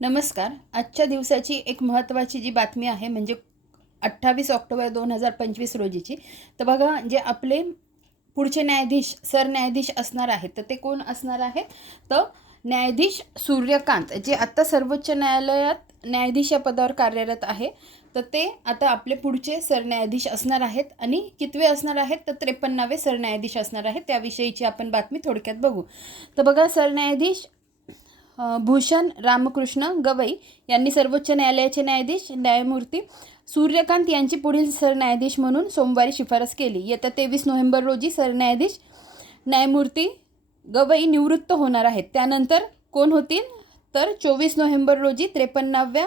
नमस्कार. आजच्या दिवसाची एक महत्त्वाची जी बातमी आहे म्हणजे अठ्ठावीस ऑक्टोबर दोन हजार पंचवीस रोजीची. तर बघा जे आपले पुढचे न्यायाधीश सरन्यायाधीश असणार आहेत तर ते कोण असणार आहे तर न्यायाधीश सूर्यकांत जे आत्ता सर्वोच्च न्यायालयात न्यायाधीश या पदावर कार्यरत आहे तर ते आता आपले पुढचे सरन्यायाधीश असणार आहेत आणि कितवे असणार आहेत? तर त्रेपन्नावे सरन्यायाधीश असणार आहेत. त्याविषयीची आपण बातमी थोडक्यात बघू. तर बघा सरन्यायाधीश भूषण रामकृष्ण गवई यांनी सर्वोच्च न्यायालयाचे न्यायाधीश न्यायमूर्ती सूर्यकांत यांची पुढील सरन्यायाधीश म्हणून सोमवारी शिफारस केली. येत्या तेवीस नोव्हेंबर रोजी सरन्यायाधीश न्यायमूर्ती गवई निवृत्त होणार आहेत. त्यानंतर कोण होतील? तर चोवीस नोव्हेंबर रोजी त्रेपन्नाव्या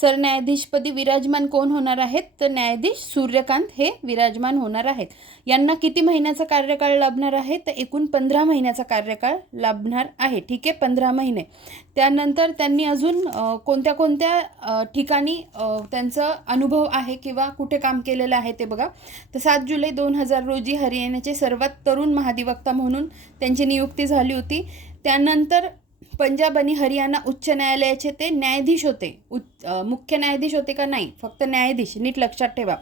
सरन्यायाधीशपदी विराजमान कोण होणार आहेत? तर न्यायाधीश सूर्यकांत हे विराजमान होणार आहेत. यांना किती महिन्याचा कार्यकाळ लाभणार आहे? तर एकूण पंधरा महिन्याचा कार्यकाळ लाभणार आहे. ठीक आहे पंधरा महिने. त्यानंतर त्यांनी अजून कोणत्या कोणत्या ठिकाणी त्यांचा अनुभव आहे किंवा कुठे काम केलेलं आहे ते बघा. तर सात जुलै दोन हजार रोजी हरियाणाचे सर्वात तरुण महाधिवक्ता म्हणून त्यांची नियुक्ती झाली होती. त्यानंतर पंजाब आणि हरियाणा उच्च न्यायालयाचे ते न्यायाधीश होते. उच्च मुख्य न्यायाधीश होते का? नाही. फक्त न्यायाधीश. नीट लक्षात ठेवा.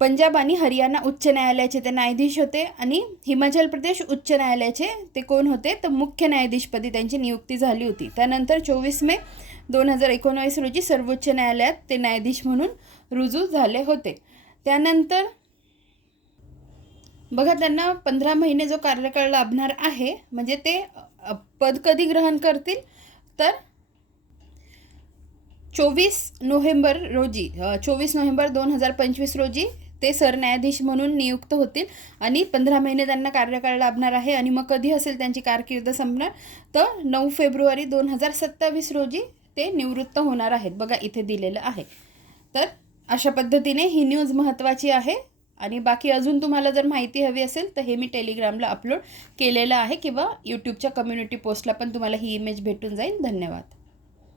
पंजाब आणि हरियाणा उच्च न्यायालयाचे ते न्यायाधीश होते आणि हिमाचल प्रदेश उच्च न्यायालयाचे ते कोण होते? तर मुख्य न्यायाधीशपदी त्यांची नियुक्ती झाली होती. त्यानंतर चोवीस मे दोन हजार एकोणावीस रोजी सर्वोच्च न्यायालयात ते न्यायाधीश म्हणून रुजू झाले होते. त्यानंतर बघा त्यांना पंधरा महिने जो कार्यकाळ लाभणार आहे म्हणजे ते पद कधी ग्रहण करतील? तर चोवीस नोव्हेंबर रोजी चोवीस नोव्हेंबर दोन हजार पंचवीस रोजी ते सरन्यायाधीश म्हणून नियुक्त होतील आणि पंधरा महिने त्यांना कार्यकाळ लाभणार आहे आणि मग कधी असेल त्यांची कारकीर्द संपणार? तर नऊ फेब्रुवारी दोन हजार सत्तावीस रोजी ते निवृत्त होणार आहेत. बघा इथे दिलेलं आहे. तर अशा पद्धतीने ही न्यूज महत्त्वाची आहे. आणि बाकी अजून तुम्हाला जर माहिती हवी असेल तर हे मी टेलिग्रामला अपलोड केलेलं आहे किंवा यूट्यूबच्या कम्युनिटी पोस्टला पण तुम्हाला ही इमेज भेटून जाईल. धन्यवाद.